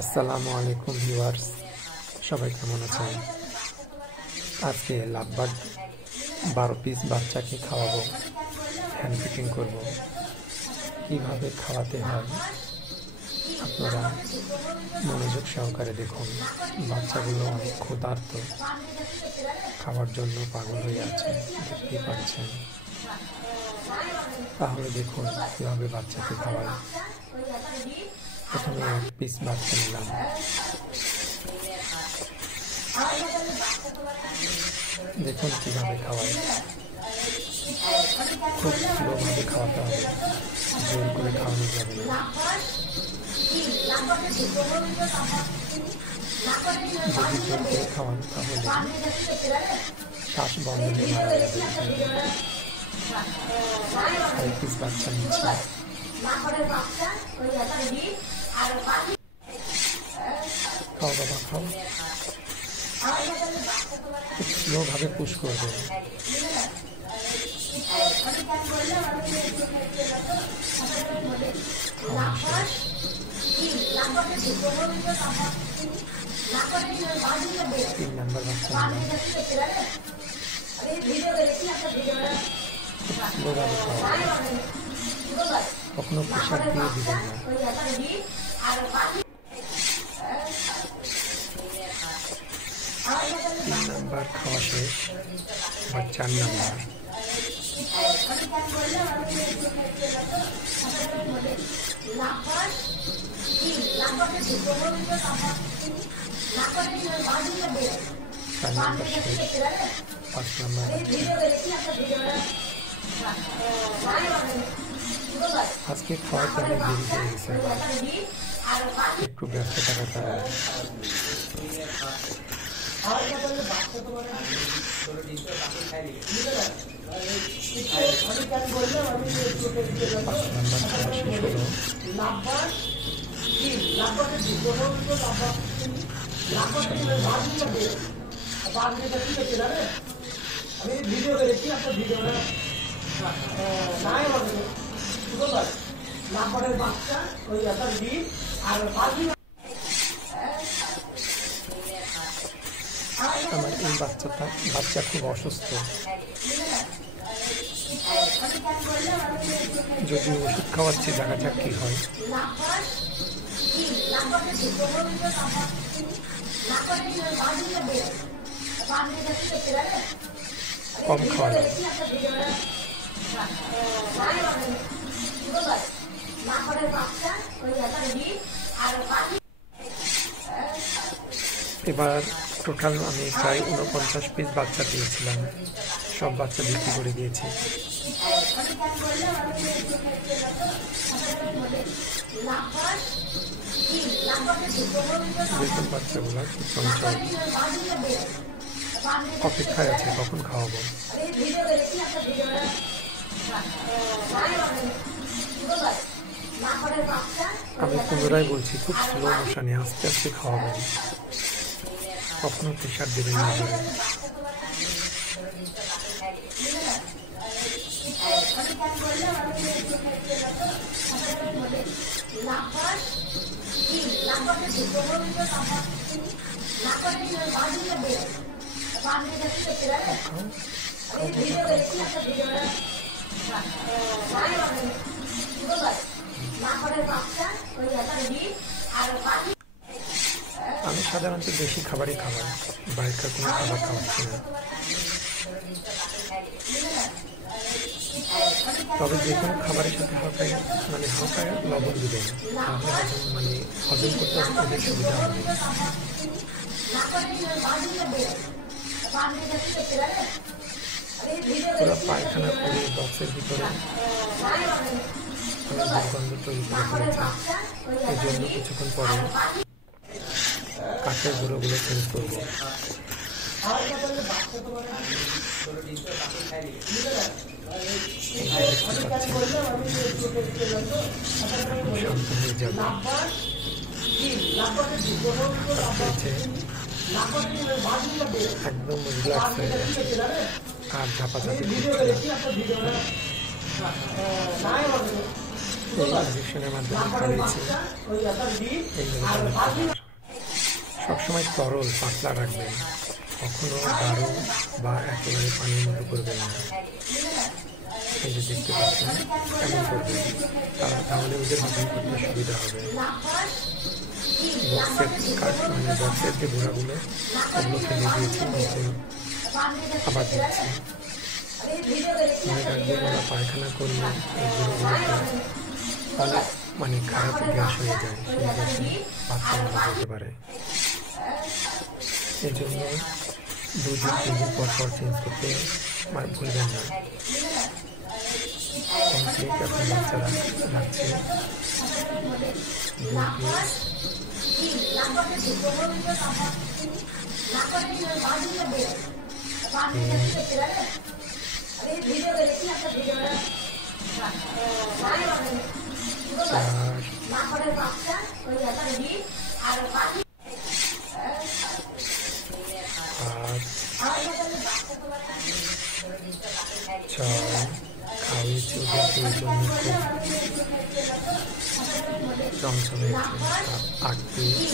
আসসালামু আলাইকুম ভিউয়ার্স, সবাই কেমন আছেন? আজকে লাভবার্ড 12 পিস বাচ্চাকে খাওয়াবো, হ্যান্ড ফিটিং করবো। কিভাবে খাওয়াতে হয় আপনারা মনোযোগ সহকারে দেখুন। বাচ্চাগুলো অনেক ক্ষুধার্ত, খাওয়ার জন্য পাগল হয়ে আছে, দেখতেই পাচ্ছেন। তাহলে দেখুন কিভাবে বাচ্চাকে খাওয়ায়। প্রথমে 1 পিস বাচ্চা নিলাম। দেখুন কিভাবে খাওয়ায়। খুব স্লোভাবে খাওয়াতে হবে, জোর করে খাওয়ানো যাবে না। যদি জোর করে খাওয়ান তাহলে শ্বাস বন্ধ হয়ে মারা যাবে। 1 পিস বাচ্চা নিচ্ছে। খাও বাবা, খাও। খুব স্লোভাবে পুশ করবে। খাওয়া শেষ। 3 নাম্বার বাচ্চা নিলাম। খুব স্লোভাবে খাওয়া, কখনো প্রেশার দিয়ে দিবেন না। 3 নাম্বার খাওয়া শেষ, বা 4 নাম্বার। শেষ, 5 নাম্বার। আজকে খাওয়াতে অনেক দেরি হয়ে গেছে, একটু ব্যস্ত থাকার কারণে। 5 নাম্বার খাওয়া শেষ হলো। 7 আমার এই বাচ্চা খুব অসুস্থ। যদি ওষুধ খাওয়াচ্ছি, দেখা যাক কি হয়। কম খাওয়ালাম। এবার টোটাল আমি প্রায় 49 পিস বাচ্চা পেয়েছিলাম। সব বাচ্চা বিক্রি করে দিয়েছি। দেখুন বাচ্চাগুলো কি চঞ্চল, অপেক্ষায় আছে কখন খাওয়াবো। আমি পুনরায় বলছি, খুব স্লো মোশনে আস্তে আস্তে খাওয়াবেন, কখনো প্রেশার দেবেন না জোরে। আমি সাধারণত বেশি খাবারই খাওয়াই, বাইরের কোনো খাবার খাওয়াচ্ছি না। তবে যে কোনো খাবারের সাথে হালকা লবণ দিবেন, তাহলে হজম করতে অনেক সুবিধা হবে। পুরো পায়খানা করে বক্সের ভিতরে দুর্গন্ধ তৈরি করে ফেলেছে। এই জন্য কিছুক্ষণ পরে কাঠের গুঁড়োগুলো চেঞ্জ করবো। শান্ত হয়ে যাবে। একদম রিল্যাক্স হয়ে গেছে, আর ঝাপাঝাপি করছে না। এই ইঞ্জেকশনের মাধ্যমে খাওয়াচ্ছি। সবসময় তরল পাতলা রাখবেন, কখনো গাঢ় বা একেবারে পানির মতো করবেন না। এই যে দেখতে পাচ্ছেন কেমন করবেন, তাহলে ওদের হজম করতে সুবিধা হবে। বক্সের যে গোড়াগুলো ওগুলো ফেলে দিয়েছি, নিচে আবার দিচ্ছি। মনে রাখবেন ওরা পায়খানা করলে এই গুঁড়োগুলোতে অনেক খারাপ গ্যাস হয়ে যায়, সেই গ্যাসে বাচ্চা মারা যেতে পারে। এই জন্য 2-3 দিন পর চেঞ্জ করতে ভুলবেন না। কমপ্লিট এখন বাচ্চা রাখছে 2 পিস। খাওয়াচ্ছি ওদেরকে, এই জন্য খুব চমচমে 8 পিস।